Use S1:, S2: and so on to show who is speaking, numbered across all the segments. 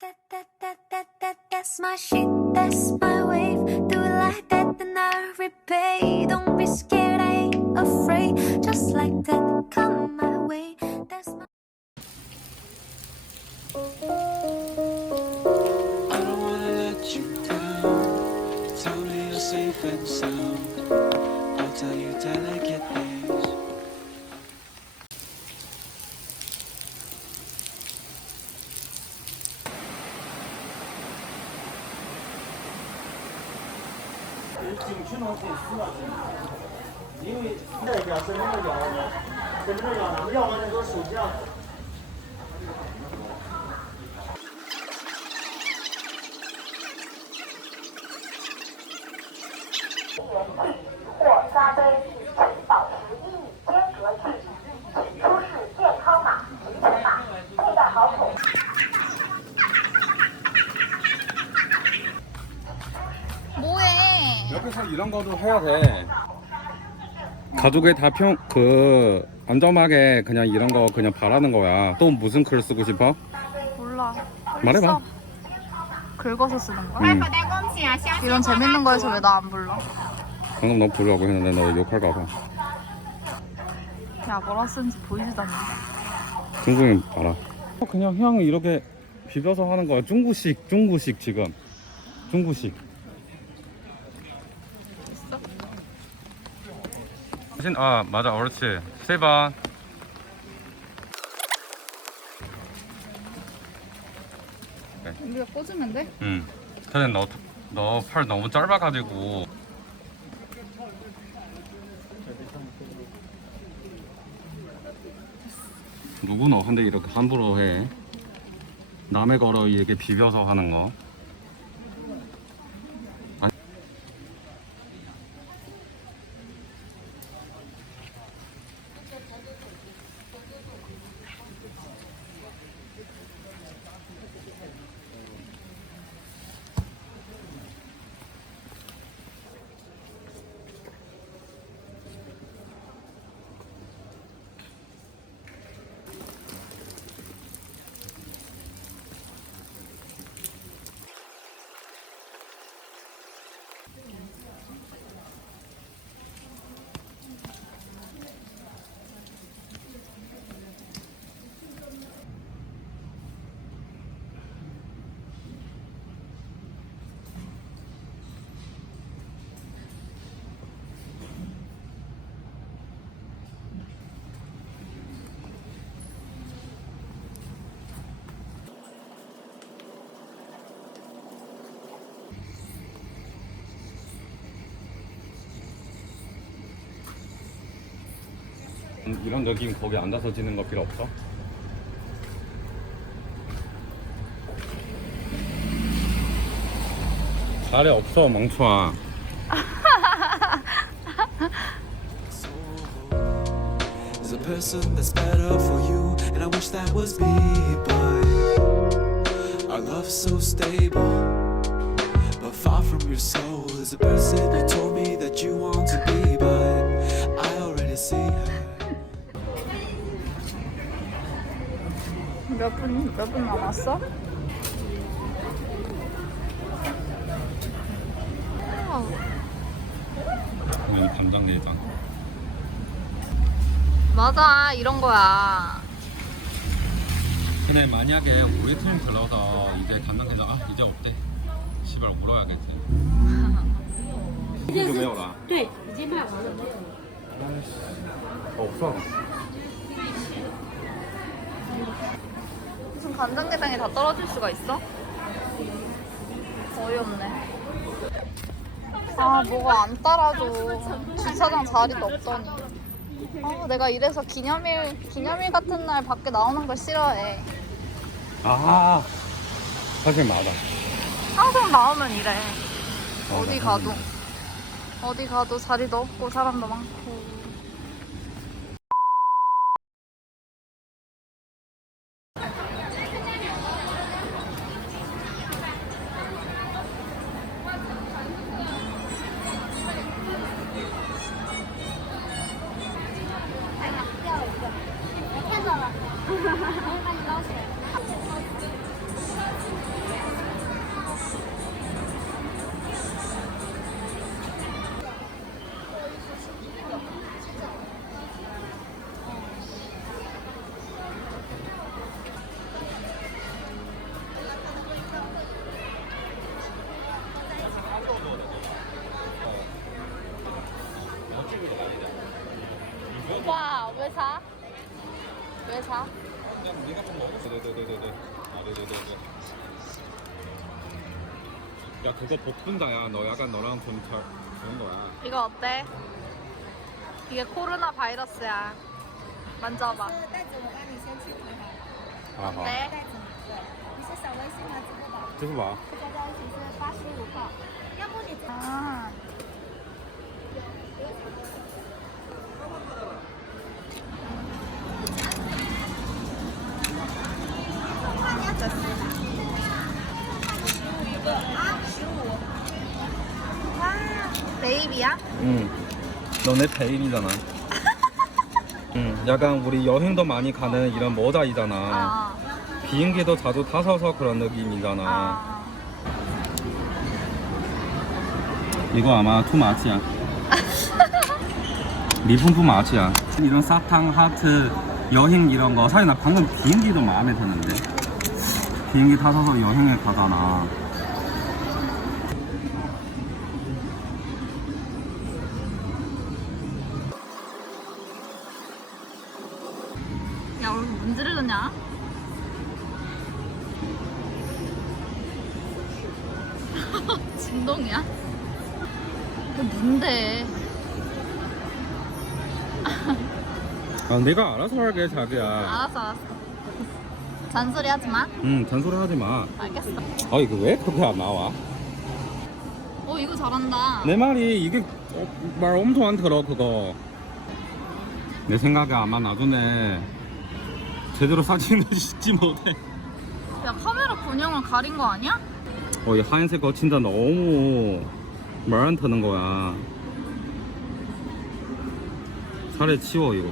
S1: That, that, that, that, that, that's my shit, that's my wave. Do it like that, then I repay. Don't be scared, I ain't afraid. Just like that, come my way. That's my.
S2: I don't wanna let you down. Tell me you're safe and sound. I'll tell you delicate things.
S3: 景区能进去吗
S4: 因为那边儿在那边儿养着呢这那边儿养要不然就手机
S5: 上
S6: 해야 돼. 가족의 다 평, 그, 안전하게 그냥 이런 거 그냥 바라는 거야. 또 무슨 글 쓰고 싶어?
S5: 몰라.
S6: 말해봐.
S5: 긁어서 쓰는 거야?
S6: 응.
S5: 이런 재밌는 거에서 왜 나 안 불러?
S6: 방금 너 부르라고 했는데 너 욕할까봐.
S5: 야 뭐라 쓰는지 보이지도 않는데.
S6: 중국인 알아. 어, 그냥 향 이렇게 비벼서 하는 거야. 중국식, 중국식 지금. 중국식.
S5: 있어?
S6: 신- 아, 맞아. 옳지. 세 번.
S5: 우리가 꽂으면 돼?
S6: 응. 근데 너, 너 팔 너무 짧아가지고. 누구 너 근데 이렇게 함부로 해. 남의 거로 이렇게 비벼서 하는 거. 음, 이런 느낌 거기 앉아서 지는 거 필요 없어? 자리 없어 멍청아
S2: There's a person that's better for you, and I wish that was me, but our love's so stable. But far from your soul is a person you told
S5: 몇 분 몇 분 남았어?
S6: 이 간장게장
S5: 맞아 이런 거야.
S6: 근데 만약에 우리 팀 들어서 이제 간장게장 아 이제 없대 시발 울어야겠지 이거 매워라
S7: 对，已经卖完了。
S6: 없어
S5: 무슨 간장게장이 다 떨어질 수가 있어? 어이없네. 아 뭐가 안 따라줘. 주차장 자리도 없더니. 아 내가 이래서 기념일 기념일 같은 날 밖에 나오는 걸 싫어해.
S6: 아 사실 맞아
S5: 항상 나오면 이래.
S6: 어,
S5: 어디
S6: 나
S5: 가도 어디 가도 자리도 없고 사람도 많고. 와, 왜 사? 왜 사?
S6: 야 그거 복분다 야너 약간 너랑 좀잘 그런 거야.
S5: 이거 어때? 이게 코로나 바이러스야. 만져봐.
S6: 아,
S7: 네. 지금 봐.
S5: 아. 베이비야?
S6: 응. 너네 베일이잖아. 응. 약간 우리 여행도 많이 가는 이런 모자이잖아.
S5: 아.
S6: 비행기도 자주 타서서 그런 느낌이잖아.
S5: 아.
S6: 이거 아마 투 마치야. 리품품 마치야. 이런 사탕, 하트, 여행 이런 거. 사실 나 방금 비행기도 마음에 드는데. 비행기 타서서 여행을 가잖아.
S5: 야, 우리 문지르냐? 진동이야? 그 뭔데?
S6: 아, 내가 알아서 할게, 자기야.
S5: 알았어, 알았어. 잔소리 하지 마.
S6: 응, 잔소리 하지 마.
S5: 알겠어.
S6: 아, 이거 왜 그렇게 안 나와?
S5: 어, 이거 잘한다.
S6: 내 말이 이게 어, 말 엄청 안 들어 그거 내 생각에 아마 나중에 제대로 사진을 찍지 못해
S5: 야, 카메라 분영을 가린 거 아니야?
S6: 어, 이 하얀색 거 진짜 너무 말안 트는 거야 차라리 치워 이거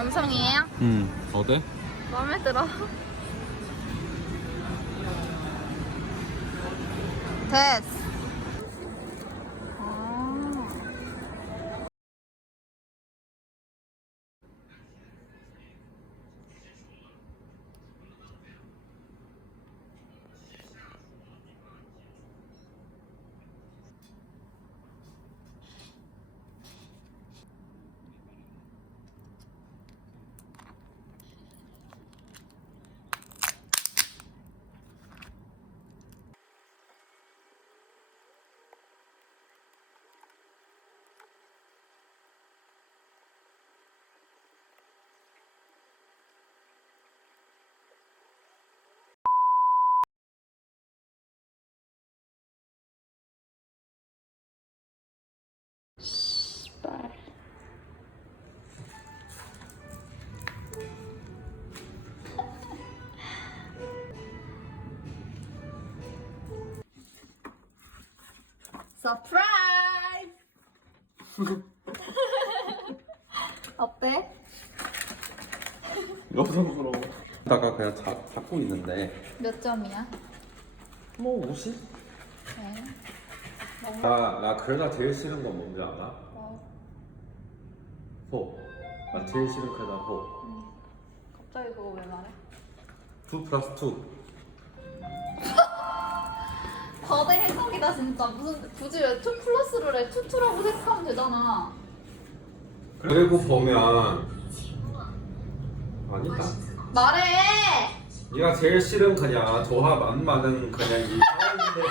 S5: 완성이에요?
S6: 응 어때?
S5: 마음에 들어. 됐어. 서프라이즈! 어때?
S6: 여성스러워 다가 그냥 잡, 잡고 있는데
S5: 몇 점이야?
S6: 뭐 50?
S5: 네.
S6: 나, 나 그러다 제일 싫은 건 뭔지 알아?
S5: 어,
S6: 호. 나 제일 싫은 카드 호.
S5: 갑자기 그거 왜 말해?
S6: 2 플러스 2.
S5: 거대 해석 이다 진짜 무슨 굳이 왜 2 플러스를 해? 2, 2라고 생각하면 되잖아
S6: 그리고 보면 아니다.
S5: 말해!
S6: 네가 제일 싫은 그냥 조합 안 맞는 그냥 이 사람인데